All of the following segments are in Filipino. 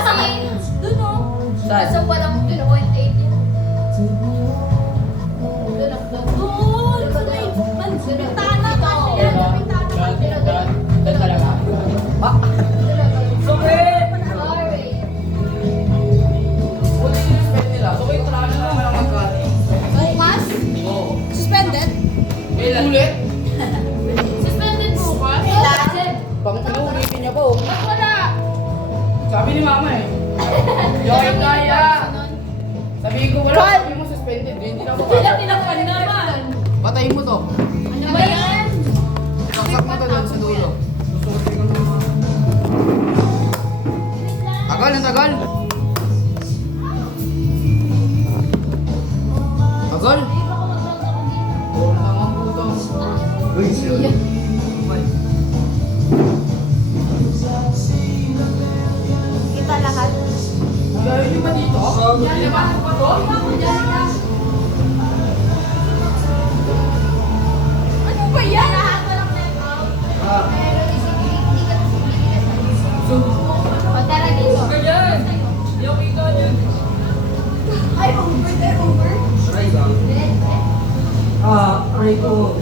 Doon o. Saan? Sa walang 0.8 yun. Doon ang doon. Sa may bintana ka siya. Sa bintana. Doon talaga. Ah! Sorry! Sorry. Wala yung respect nila. So, kayo talaga naman ang magkati. Bukas? Oo. Suspended? Kailan? Ulit? Suspended bukas? Kailan? Bakit ulitin niya po? Ba't wala? Sabi ni mama eh. Joy kaya! Sabihin ko wala, sabi mo suspended. Hindi na ako Sila kaya. tinakpan naman. Patayin mo to. Ano ba yan? Saksak mo to doon sa dulo. Tagal, ang tagal. Tagal. Oo, naman po to. Kita lahat. Gawin niyo ba dito? Pinapasok pa to? Ano ba yan? O tara dito. Ay, over there, over. Aray ko.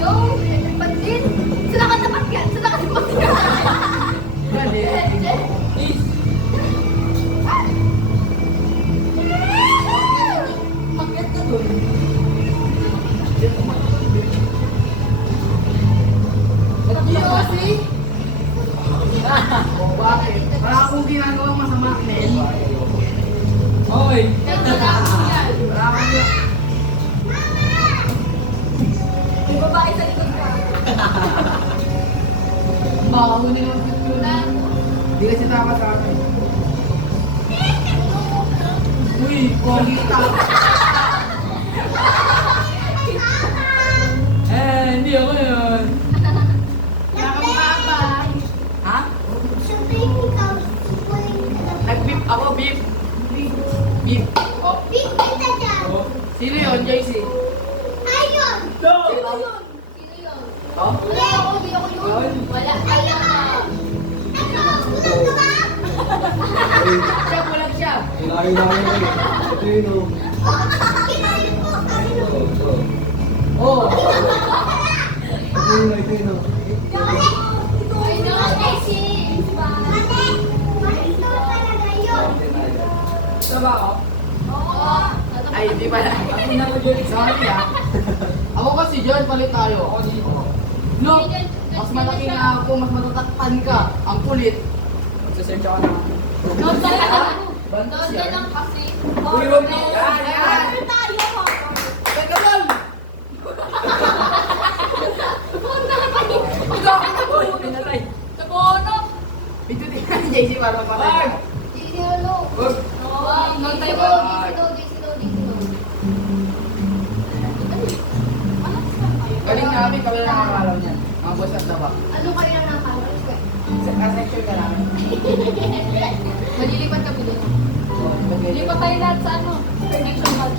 Yo, tapat din. Sila ka tapat yan. Sila ka tapat yan. Bakit ka doon? Kasi? Bakit? Wala akong ginagawang masama, men. Oy! Wala akong May babae sa likod ko. baho nila ang picture. Hindi kasi tama sa akin. Uy, pogi ka. Hindi ako yun. Nakakabay. Ha? Nag-beep ako, beep. Beep. Oh. Oh. Sino yun, JC? Sino yun? Sino yun? Oh? Wala ako, hindi ako yun. Wala. Ayaw na. Siya, walang siya. Ilayo namin kayo. Ito yun o. Oh. Ito yun o, ito yun o. I know, Casey. Ito ba ako? Oo. Ay, hindi pala. Ako na ko John. Sorry ah. Ako kasi John, palit tayo. Ako dito. Look, mas malaki nga ako, mas matatakpan ka. Ang kulit. Magsasearch ako na. Doon ka lang. Bantas Doon ka yan. lang kasi. Uy, wag mo. Yan, yan. Tayo ha. Teka lang. Uy, pinatay. Nabono. Ito din ka ni JC para patay. Sino yun? Wag. Doon tayo mo. Galing namin, kami lang nakakalaw niyan. Mga boss at daba. Ano kayo na nakakalaw? Ka-section ka namin. Malilipat kami doon. Okay. Lipat tayo lahat sa ano? Prediction hall.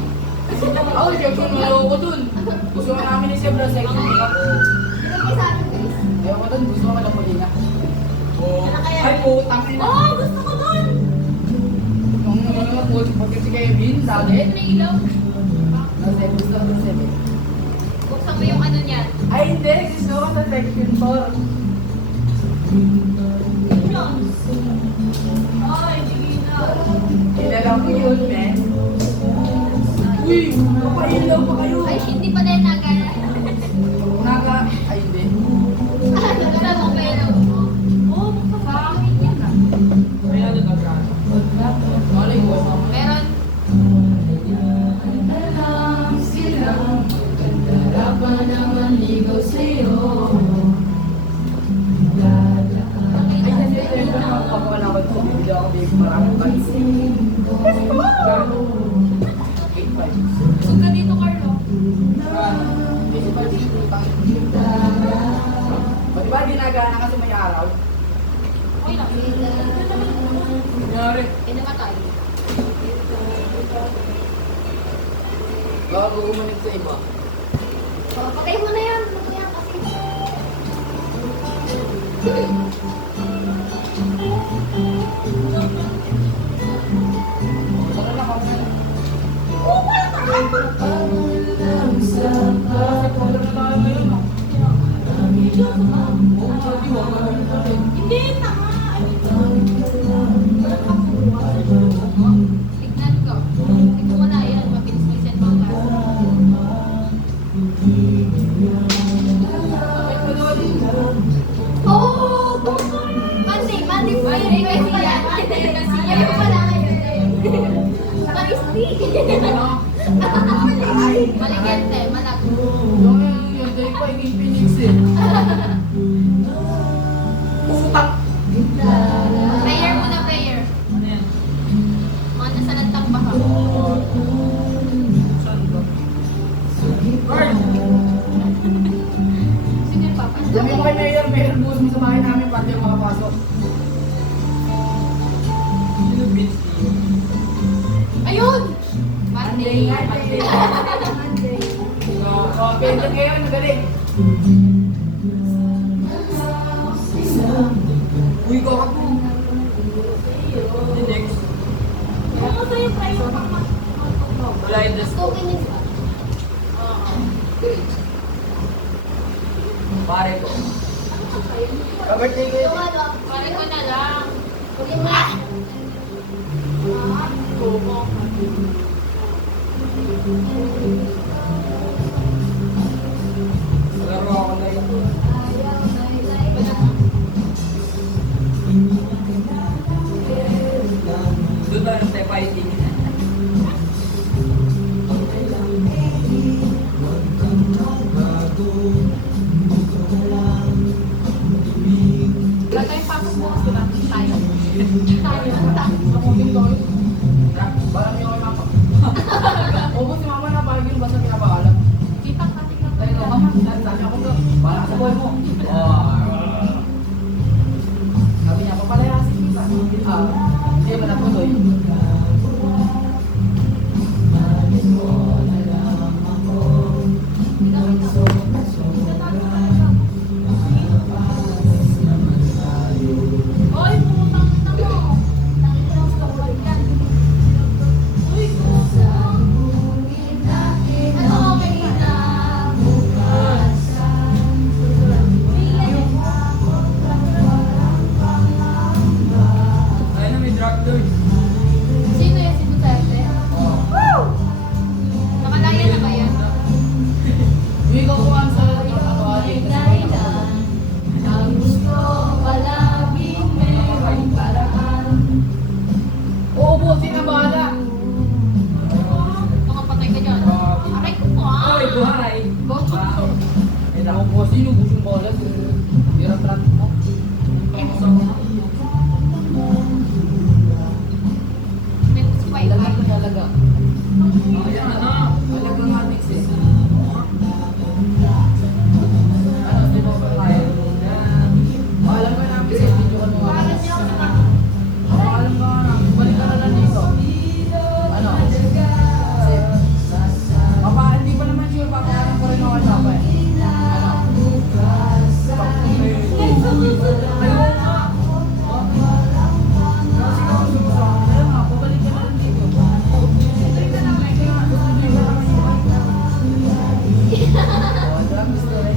Ako, section, maloko dun. Gusto nga namin ni Sebra section. Dito kayo sa akin, guys. Ayaw ko dun, gusto ko na muli na. Ano kaya? Ay, putang ina. Oo, gusto ko doon! Ang mga puto, pag si Kevin, dali. May ilaw. Nasa gusto ko sa Sebra. Buksan mo yung ano niyan. Ay, hindi. Gusto ko sa section 4. Ay, hindi na. Inalam ko yun, men. Uy, papailaw pa kayo. Ay, hindi pa din nagana. Naga, ay hindi. Nagana mo, pero. Oo, buksan sa akin yan ah. May ano ka ka? Malay ko, mama. Meron. Alam sila, maganda pa naman ligaw sa'yo. Ay, hindi, ito na magpapawala ko ito. Hindi ako big maraming pansin. Huwag ka dito, Carlo. O diba ginagana kasi may araw? Okay lang. Nangyari. Eh, namatay. Bago umanig sa iba. Oh, patay mo na yan. Ano yan kasi? Tara na, kami na. Oo, wala ka. Hindi, tama. Tignan ko. Tignan mo na yan. Mabilis mo send mo ka. Oh! Mandi po yun. Kasi yan. Kasi pala ngayon. Maristi. Maligente. Malag. Yung day pa, yung Phoenix eh. Putak! Prayer muna, prayer. Mga nasa nagtamba ka. Lord! Sige, Papa. Sabi mo kay Mayor Bus mo sa bahay namin pati yung makapasok. Ayun! Monday. Monday. Pwede kayo, nagaling. Uy, ko ako. Next. Ano ba yung prayer pang Wala yung desk. Okay niya ba? Pare ko. Birthday ko Yung yun. ano, pare ko na lang. Ah! Laro ako na yun. Doon ba yung fighting? Wala tayong pasok mo. Tayo. Ako din ko yun. Parang yung kay mama. Obo si mama na parang yun basta pinapaalam. Kita ka tingnan. Tayo ko mama. Sabi ako to. Parang sa buhay mo. Sabi niya, papalayasin kita. Hindi ba natuloy? Oy, putang ina mo. Tangina mo sa ulan yan. Uy, ano okay na? Ayun na may drug lord. Sino yan? Si Duterte? Oh. Nakalaya na ba yan? Hindi ko kuhan sa Ang gusto palaging may paraan. Oo po, sinabala. Baka patay ka dyan. Aray ko po ah. Oy, buhay. Eh, ako po, sino busong bola? Tira-trat mo. Talaga ko talaga. Ayan, ano? Talagang matrix eh. Ano, sino ba tayo? Alam mo namin sa video ko nung alam ka na, balik ka na lang dito. Ano? Papa, hindi pa naman sure, papayaran ko rin ako kay Papa eh. Ano? Ayaw nga. Kasi ako sumusama. Ayaw nga, pabalik ka na lang dito. Balik ka na lang. Susunduin ka naman yung Oh, dami story.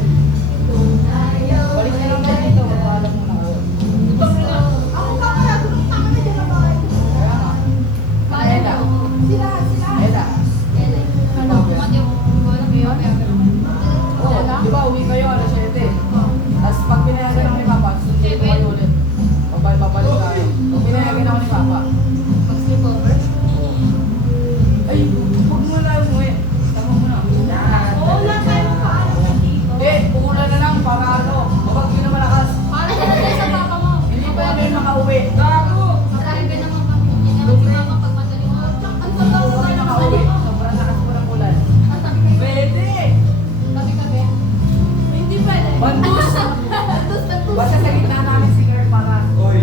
Balik ka lang dito, magpaalam mo na ako. Ako pa kaya, tulong na dyan na ba? Kaya nga. Eda. Eda. Oo, di ba uwi kayo alas 7. Tapos pag pinayagan ako ni Papa, susunod ko kayo ulit. Babalik tayo. Pag pinayagan ako ni Papa, ay, huwag mo na umuwi. Tama mo na. Yan. Eh, pukulan na lang para ano. Huwag yun na malakas. Hindi pa yan makauwi. Gago! Huwag kayo makauwi. Sobrang lakas po ng ulan. Pwede! Hindi pwede. Bandus! Basta sa gitna namin si Girl para. Oy.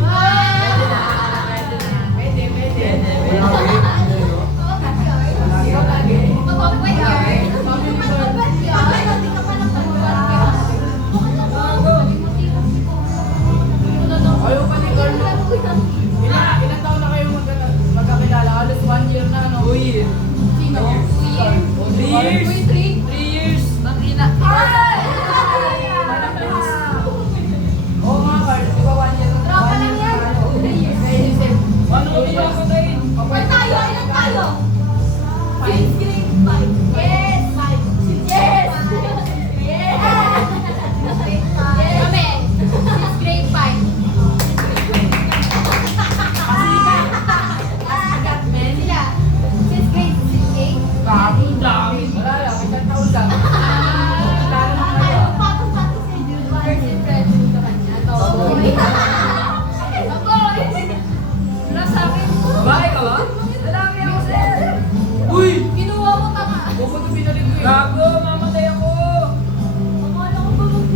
Pwede. Wala ka eh. Ikaw lagi.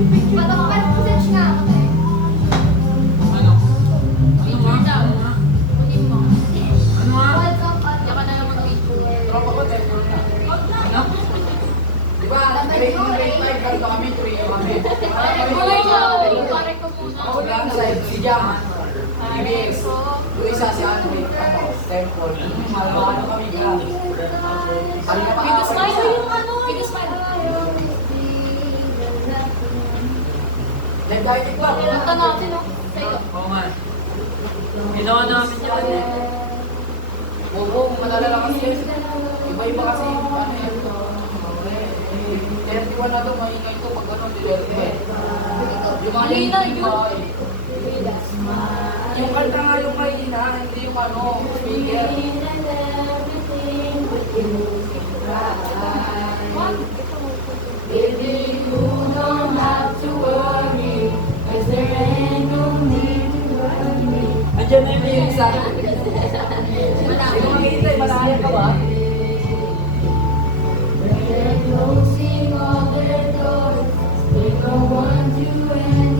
Patapag-search nga ako tayo. Ano? Ano Picture nga? daw. Ano nga? Kunin mo. Ano nga? What's up? Diyan ka na lang mag-picture. Tropa ko, telephone na. Ano? Di ba, grade 5 ganito kami, 3 kami. Kulay ko. Pare ko muna. Ako lang sa si Jam. EBS. Yung isa si Andre, Temple. Malamahan kami ka. Kanina pa Pido smile isa. yung ano. Pido smile. Nag-diet club. Punta natin, no? Sa'yo. Oo nga. Ginawa namin yan eh. Oo, malalala kasi yun. Iba-iba kasi yung ano yan. 31 na to, maingay to pag ano, Duterte. Yung mga Mahina hindi yun. pa eh. Yung kanta nga yung mahina, hindi yung ano, speaker. Baby, you don't have to worry, 'cause there ain't no need to worry. Andiyan na yung isa. Yung makikita, malaya ka ba? They're closing all their doors, they don't want to end.